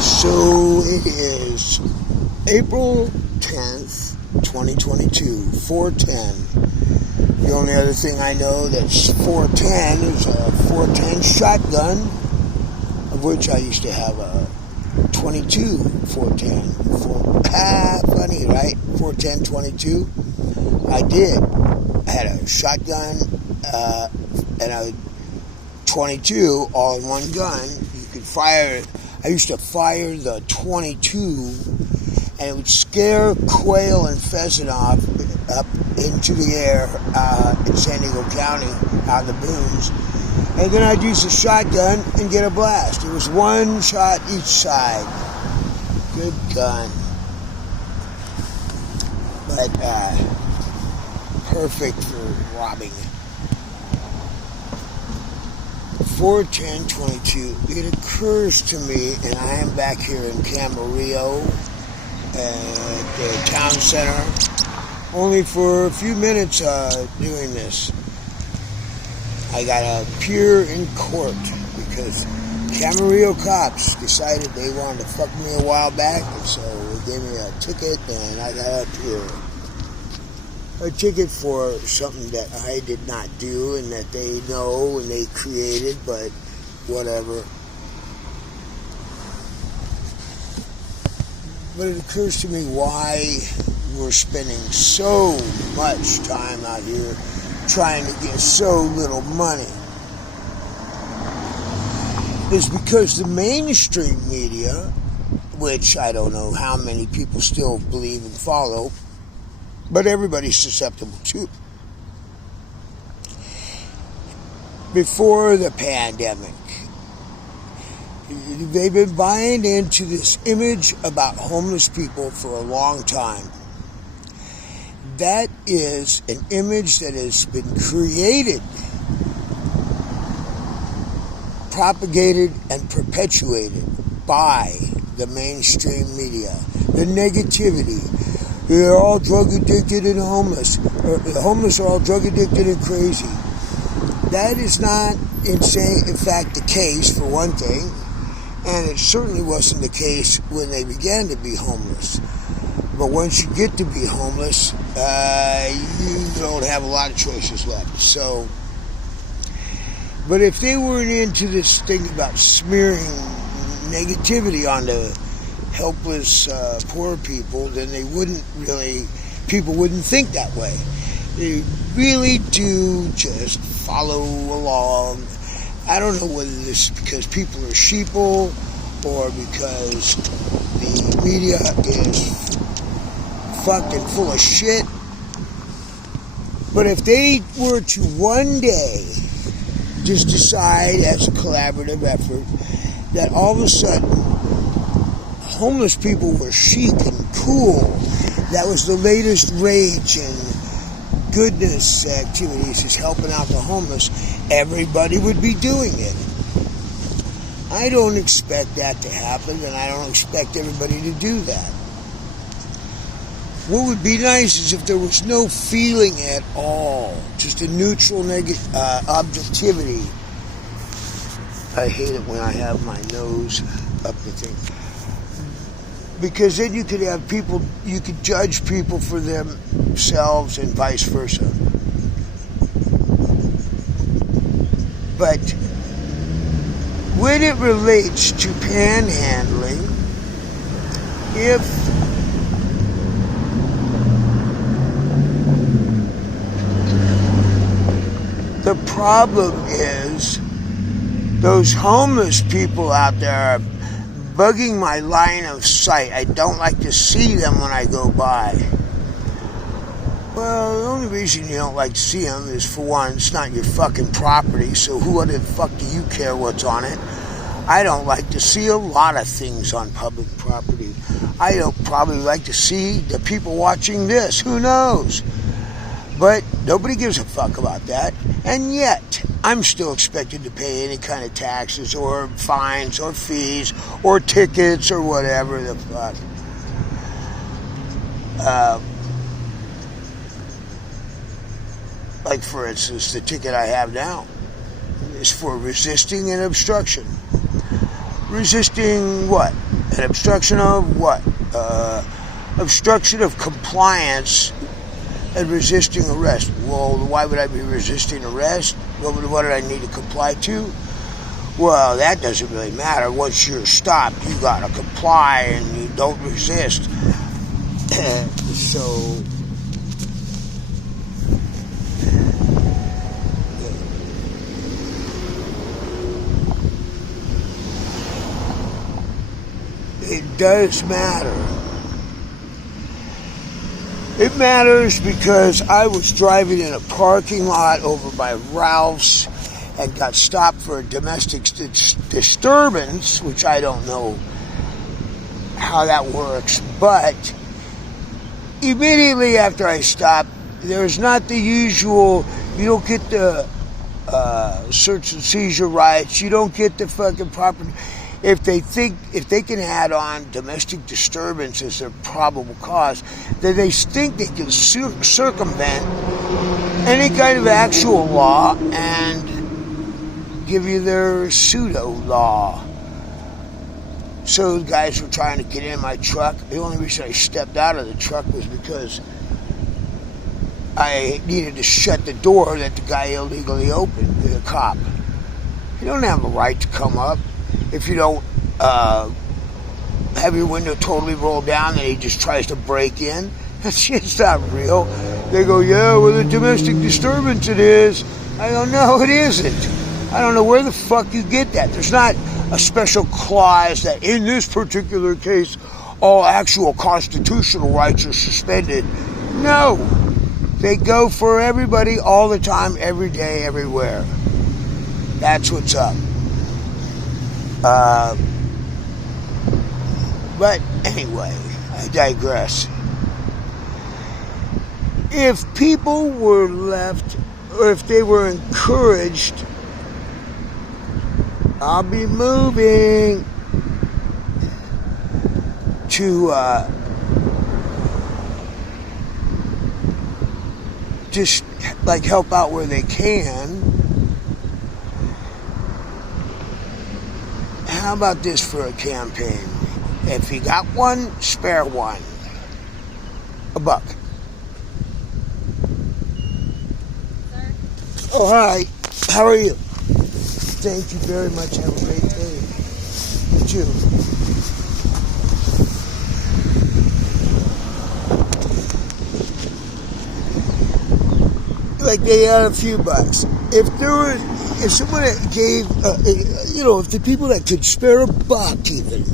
So it is April 10th, 2022, 410. The only other thing I know that's 410 is a 410 shotgun, of which I used to have a 22 410. Funny, right? 410 22. I did. I had a shotgun and a 22 all in one gun. You could fire. I used to fire the 22, and it would scare quail and pheasant off up into the air in San Diego County, out of the booms. And then I'd use the shotgun and get a blast. It was one shot each side. Good gun. But perfect for robbing. 41022. It occurs to me, and I am back here in Camarillo at the town center, only for a few minutes doing this. I got to appear in court because Camarillo cops decided they wanted to fuck me a while back, and so they gave me a ticket, and I got to appear. A ticket for something that I did not do and that they know and they created, but whatever. But it occurs to me why we're spending so much time out here trying to get so little money. It's because the mainstream media, which I don't know how many people still believe and follow, but everybody's susceptible to. Before the pandemic, they've been buying into this image about homeless people for a long time. That is an image that has been created, propagated, and perpetuated by the mainstream media. The negativity. They're all drug addicted and homeless. The homeless are all drug addicted and crazy. That is not, in fact, the case, for one thing. And it certainly wasn't the case when they began to be homeless. But once you get to be homeless, you don't have a lot of choices left. So, but if they weren't into this thing about smearing negativity onto helpless poor people, then people wouldn't think that way. They really do just follow along. I don't know whether this is because people are sheeple or because the media is fucking full of shit. But if they were to one day just decide as a collaborative effort that all of a sudden homeless people were chic and cool, that was the latest rage and goodness activities, is helping out the homeless, everybody would be doing it. I don't expect that to happen, and I don't expect everybody to do that. What would be nice is if there was no feeling at all, just a neutral objectivity. I hate it when I have my nose up the thing. Because then you could have people, you could judge people for themselves and vice versa. But when it relates to panhandling, if the problem is those homeless people out there are bugging my line of sight. I don't like to see them when I go by. Well, the only reason you don't like to see them is, for one, it's not your fucking property, so who the fuck do you care what's on it? I don't like to see a lot of things on public property. I don't probably like to see the people watching this. Who knows? But nobody gives a fuck about that. And yet, I'm still expected to pay any kind of taxes or fines or fees or tickets or whatever the fuck. Like, for instance, the ticket I have now is for resisting an obstruction. Resisting what? An obstruction of what? Obstruction of compliance and resisting arrest. Well, why would I be resisting arrest? What did I need to comply to? Well, that doesn't really matter. Once you're stopped, you gotta comply and you don't resist. So, it does matter. It matters because I was driving in a parking lot over by Ralph's and got stopped for a domestic disturbance, which I don't know how that works, but immediately after I stopped, there's not the usual, you don't get the search and seizure rights, you don't get the fucking property. If they can add on domestic disturbance as their probable cause, then they think they can circumvent any kind of actual law and give you their pseudo law. So the guys were trying to get in my truck. The only reason I stepped out of the truck was because I needed to shut the door that the guy illegally opened, the cop. You don't have a right to come up. If you don't have your window totally rolled down, then he just tries to break in. That shit's not real. They go, yeah, well, the domestic disturbance it is. I go, no, it isn't. I don't know where the fuck you get that. There's not a special clause that in this particular case, all actual constitutional rights are suspended. No. They go for everybody all the time, every day, everywhere. That's what's up. But anyway, I digress. If people were left, or if they were encouraged, I'll be moving to just like help out where they can. How about this for a campaign? If you got one, spare one. $1. Sir? Oh, hi. How are you? Thank you very much. Have a great day. You too. Like they had a few bucks. If someone gave, if the people that could spare $1 even,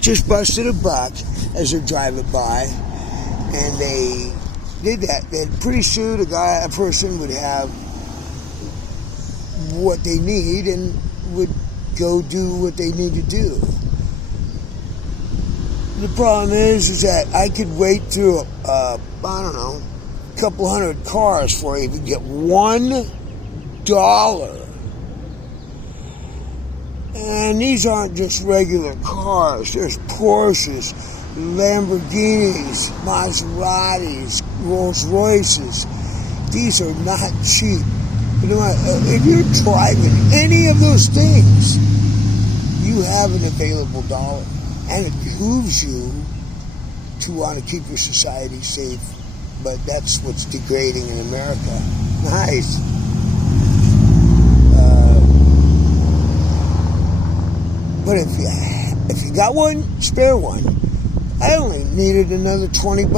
just busted $1 as they're driving by, and they did that, then pretty soon a person would have what they need and would go do what they need to do. The problem is that I could wait through a couple hundred cars before I even get $1. And these aren't just regular cars. There's Porsches, Lamborghinis, Maseratis, Rolls Royces. These are not cheap. You know what? If you're driving any of those things, you have an available dollar. And it behooves you to want to keep your society safe. But that's what's degrading in America. Nice. But if you got one, spare one. I only needed another $20.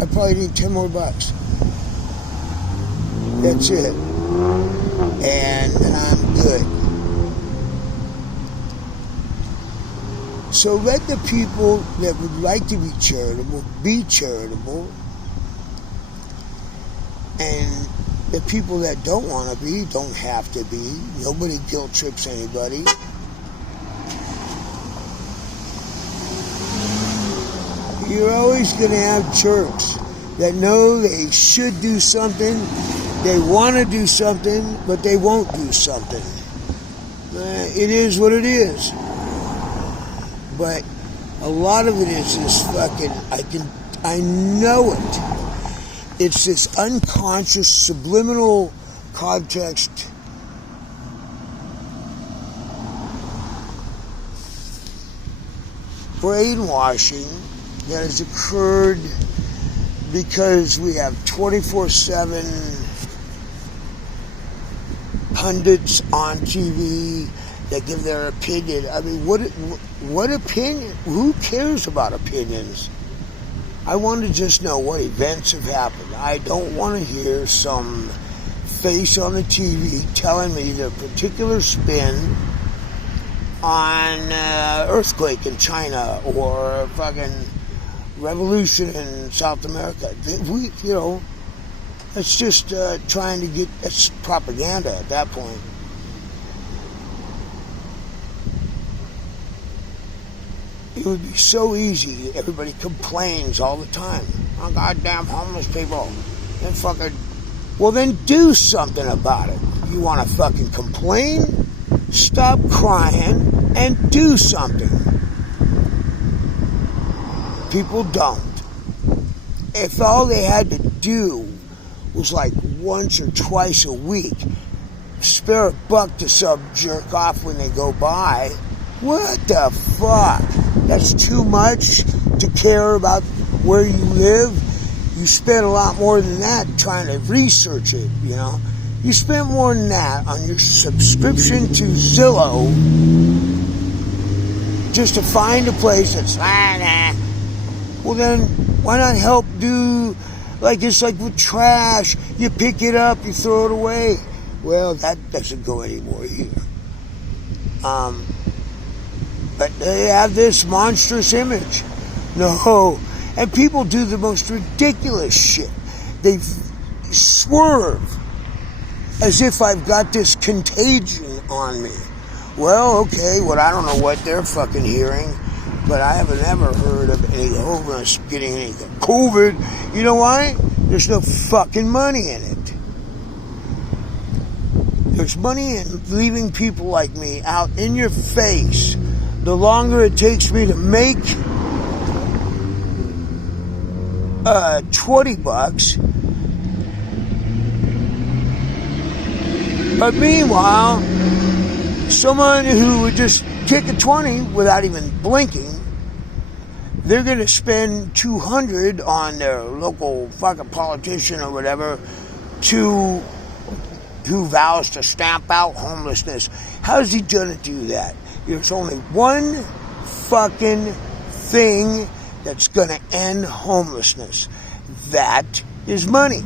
I probably need 10 more bucks. That's it. And then I'm good. So let the people that would like to be charitable. And the people that don't want to be, don't have to be. Nobody guilt trips anybody. You're always going to have jerks that know they should do something, they want to do something, but they won't do something. It is what it is. But a lot of it is this fucking, I know it. It's this unconscious, subliminal context. brainwashing that has occurred because we have 24/7 pundits on TV that give their opinion. I mean, what opinion? Who cares about opinions? I want to just know what events have happened. I don't want to hear some face on the TV telling me their particular spin on earthquake in China or fucking revolution in South America. It's just trying to get, it's propaganda at that point. It would be so easy. Everybody complains all the time. Oh, goddamn homeless people. And fucking, well then do something about it. You want to fucking complain? Stop crying and do something. People don't. If all they had to do was like once or twice a week, spare a buck to some jerk off when they go by, what the fuck? That's too much to care about where you live. You spend a lot more than that trying to research it, you know. You spend more than that on your subscription to Zillow just to find a place that's well then why not help do, like it's like with trash, you pick it up, you throw it away. Well, that doesn't go anymore either. But they have this monstrous image. No. And people do the most ridiculous shit. They swerve as if I've got this contagion on me. Well, okay, I don't know what they're fucking hearing, but I haven't ever heard of any homeless getting anything. COVID. You know why? There's no fucking money in it. There's money in leaving people like me out in your face. The longer it takes me to make $20. But meanwhile, someone who would just kick a 20 without even blinking, they're going to spend $200 on their local fucking politician or whatever who vows to stamp out homelessness. How's he going to do that? There's only one fucking thing that's going to end homelessness. That is money.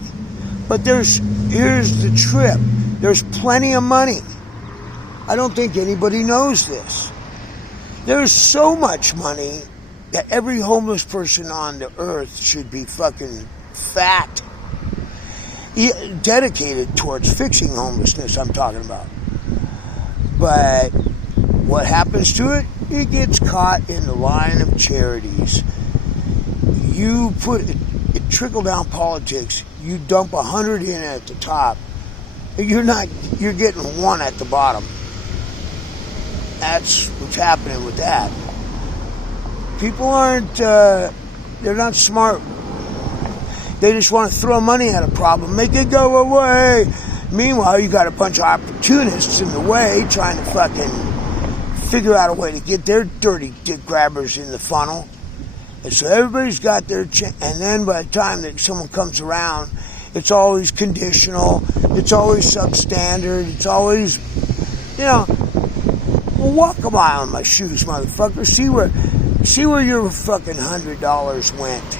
But here's the trip. There's plenty of money. I don't think anybody knows this. There's so much money that every homeless person on the earth should be fucking fat. Dedicated towards fixing homelessness, I'm talking about. But what happens to it? It gets caught in the line of charities. You put it trickle-down politics. You dump 100 in at the top. You're getting one at the bottom. That's what's happening with that. People they're not smart. They just want to throw money at a problem, make it go away. Meanwhile, you got a bunch of opportunists in the way trying to fucking figure out a way to get their dirty dick grabbers in the funnel. And so everybody's got their and then by the time that someone comes around, it's always conditional, it's always substandard, it's always, walk a mile in my shoes, motherfucker. See where your fucking $100 went.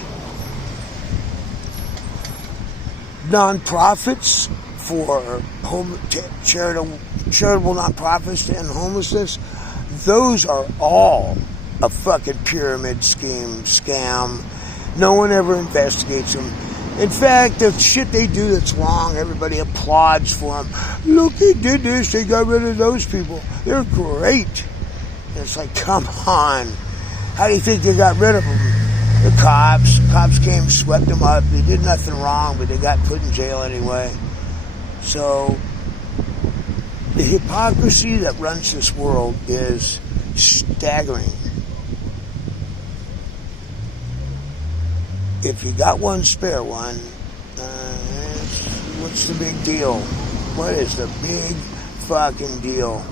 Non-profits for charitable non-profits to end homelessness, those are all a fucking pyramid scam. No one ever investigates them. In fact, the shit they do that's wrong, everybody applauds for them. Look, they did this, they got rid of those people. They're great. And it's like, come on. How do you think they got rid of them? The cops came, swept them up. They did nothing wrong, but they got put in jail anyway. So, the hypocrisy that runs this world is staggering. If you got one, spare one. What's the big deal? What is the big fucking deal?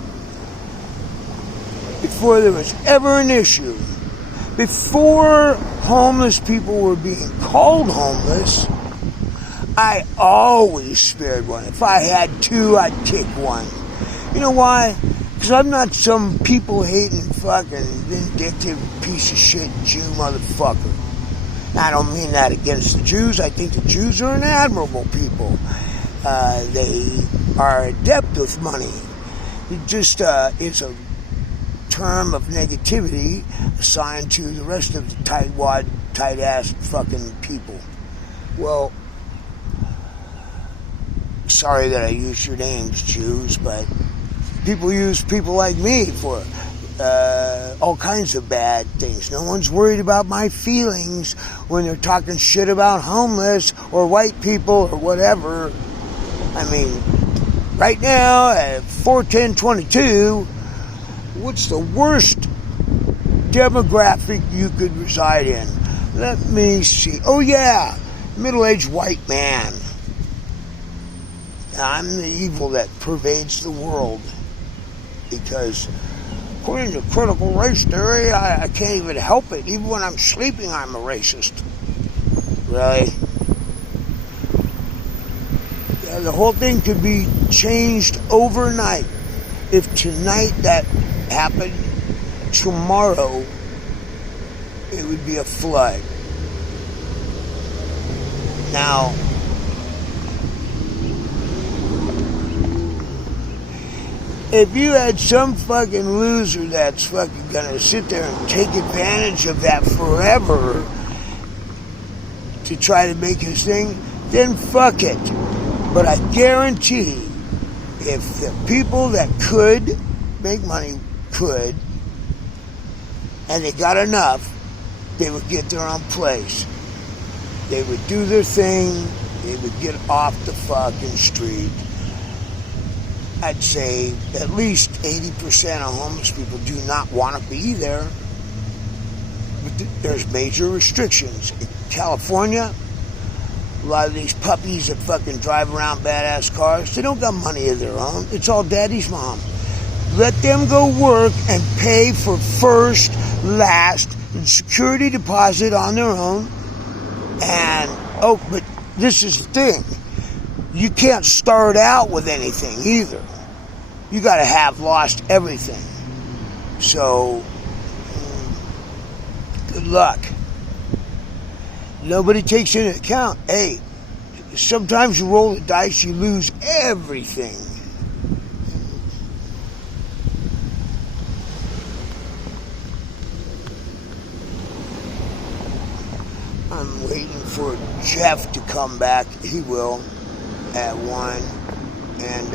Before there was ever an issue, Before homeless people were being called homeless, I always spared one. If I had two, I'd kick one. You know why? Because I'm not some people-hating fucking vindictive piece of shit Jew motherfucker. I don't mean that against the Jews. I think the Jews are an admirable people. They are adept with money. It just is a term of negativity assigned to the rest of the tightwad, tight-ass fucking people. Well, sorry that I used your names, Jews, but people use people like me for all kinds of bad things. No one's worried about my feelings when they're talking shit about homeless or white people or whatever. I mean, right now at 41022, what's the worst demographic you could reside in? Let me see. Oh yeah, middle-aged white man. I'm the evil that pervades the world because according to critical race theory, I can't even help it. Even when I'm sleeping, I'm a racist. Really? Yeah, the whole thing could be changed overnight. If tonight that happened, tomorrow it would be a flood. Now, if you had some fucking loser that's fucking gonna sit there and take advantage of that forever to try to make his thing, then fuck it. But I guarantee if the people that could make money could, and they got enough, they would get their own place. They would do their thing. They would get off the fucking street. I'd say at least 80% of homeless people do not want to be there. But there's major restrictions. In California, a lot of these puppies that fucking drive around badass cars, they don't got money of their own. It's all daddy's mom. Let them go work and pay for first, last, and security deposit on their own. And, oh, but this is the thing. You can't start out with anything either. You got to have lost everything. So, good luck. Nobody takes into account, hey, sometimes you roll the dice, you lose everything. I'm waiting for Jeff to come back. He will at 1 and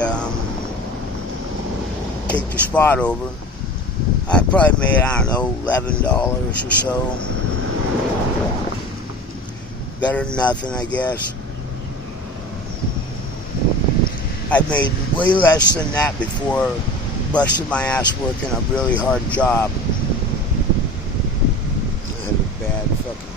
take the spot over. I probably made, I don't know, $11 or so. Better than nothing, I guess. I made way less than that before busting my ass working a really hard job. I had a bad fucking